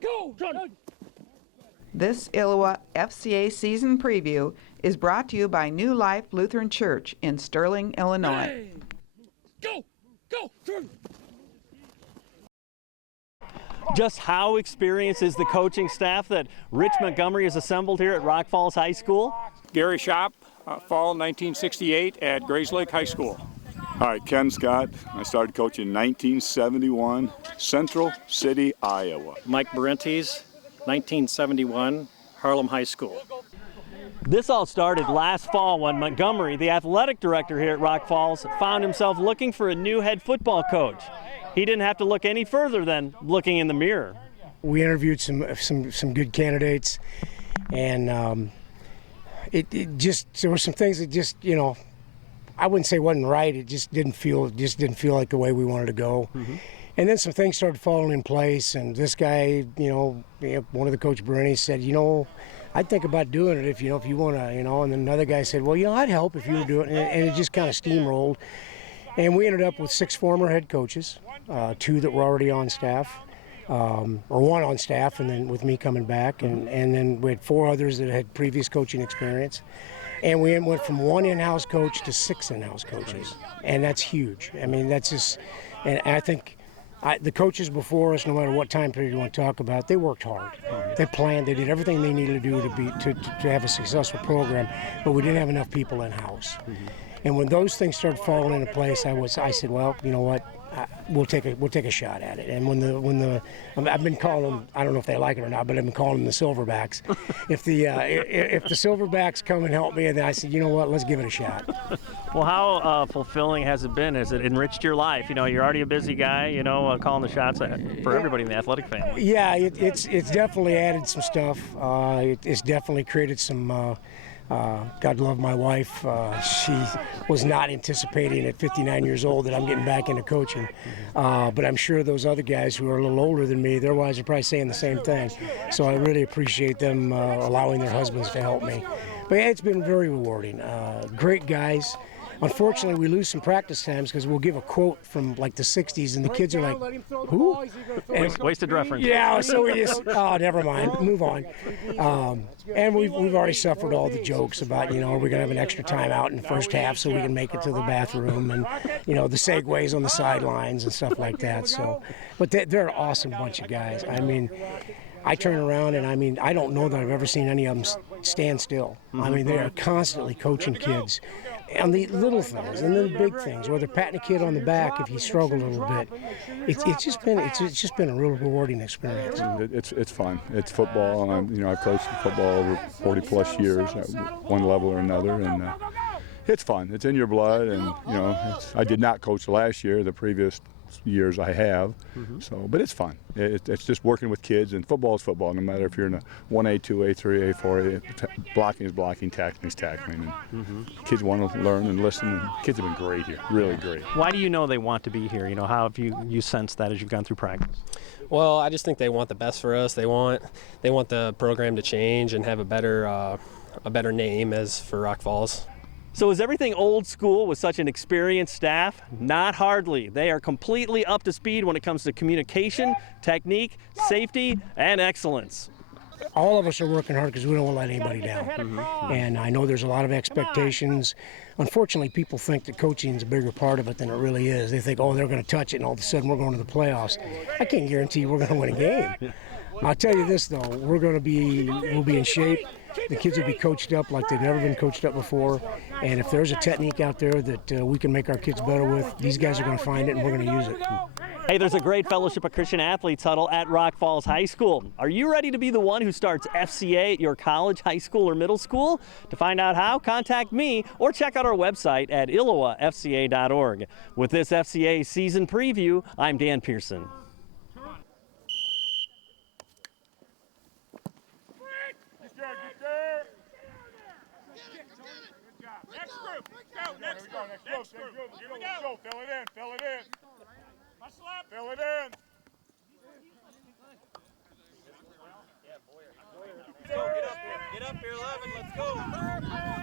Go! This ILLOWA FCA season preview is brought to you by New Life Lutheran Church in Sterling, Illinois. Hey. Go! Go! Just how experienced is the coaching staff that Rich Montgomery has assembled here at Rock Falls High School? Gary Schopp, fall 1968 at Grays Lake High School. Hi, Ken Scott. I started coaching in 1971, Central City, Iowa. Mike Barentes, 1971, Harlem High School. This all started last fall when Montgomery, the athletic director here at Rock Falls, found himself looking for a new head football coach. He didn't have to look any further than looking in the mirror. We interviewed some good candidates, and there were some things that just, you know, I wouldn't say wasn't right. It just didn't feel like the way we wanted to go. Mm-hmm. And then some things started falling in place, and this guy, one of the coach Bernie said, I'd think about doing it if you want to, and then another guy said, well, I'd help if you were doing it, and it just kind of steamrolled. And we ended up with 6 former head coaches, 2 that were already on staff, or 1 on staff, and then with me coming back, and then we had 4 others that had previous coaching experience. And we went from 1 in-house coach to 6 in-house coaches, and that's huge. I mean, that's just, and I think the coaches before us, no matter what time period you want to talk about, they worked hard. They planned, they did everything they needed to do to have a successful program, but we didn't have enough people in-house. And when those things started falling into place, I said, well, you know what, we'll take a shot at it. And when I've been calling them, I don't know if they like it or not, but I've been calling them the Silverbacks. if the Silverbacks come and help me, and then I said, you know what, let's give it a shot. Well, how fulfilling has it been? Has it enriched your life? You're already a busy guy, calling the shots for everybody in the athletic family. Yeah, it's definitely added some stuff. It's definitely created some. God love my wife. She was not anticipating at 59 years old that I'm getting back into coaching. But I'm sure those other guys who are a little older than me, their wives are probably saying the same thing. So I really appreciate them allowing their husbands to help me. But yeah, it's been very rewarding. Great guys. Unfortunately, we lose some practice times because we'll give a quote from like the 60s, and the kids are like, who? Wasted reference. Yeah, so we just, never mind, move on. And we've already suffered all the jokes about, are we going to have an extra timeout in the first half so we can make it to the bathroom, and, the segues on the sidelines and stuff like that. So, but they're an awesome bunch of guys. I mean, I turn around and I don't know that I've ever seen any of them stand still. I mean, they are constantly coaching kids on the little things and then the big things, or they're patting a kid on the back if he struggled a little bit. It's just been a real rewarding experience. It's fun. It's football, and I've coached football over 40 plus years at one level or another, and it's fun. It's in your blood, and I did not coach last year. The previous years I have, but it's fun. It's just working with kids, and football is football, no matter if you're in a 1A, 2A, 3A, 4A. Blocking is blocking, tackling is tackling. And kids want to learn and listen, and kids have been great here, really great. Why do you know they want to be here? How have you sensed that as you've gone through practice? Well, I just think they want the best for us. They want the program to change and have a better name as for Rock Falls. So is everything old school with such an experienced staff? Not hardly. They are completely up to speed when it comes to communication, technique, safety, and excellence. All of us are working hard because we don't want to let anybody down. And I know there's a lot of expectations. Unfortunately, people think that coaching is a bigger part of it than it really is. They think, they're going to touch it, and all of a sudden we're going to the playoffs. I can't guarantee we're going to win a game. I'll tell you this, though, we'll be in shape. The kids will be coached up like they've never been coached up before. And if there's a technique out there that we can make our kids better with, these guys are going to find it, and we're going to use it. Hey, there's a great Fellowship of Christian Athletes huddle at Rock Falls High School. Are you ready to be the one who starts FCA at your college, high school, or middle school? To find out how, contact me or check out our website at illowafca.org. With this FCA season preview, I'm Dan Pearson. Fill it in. Get up here, 11, let's go.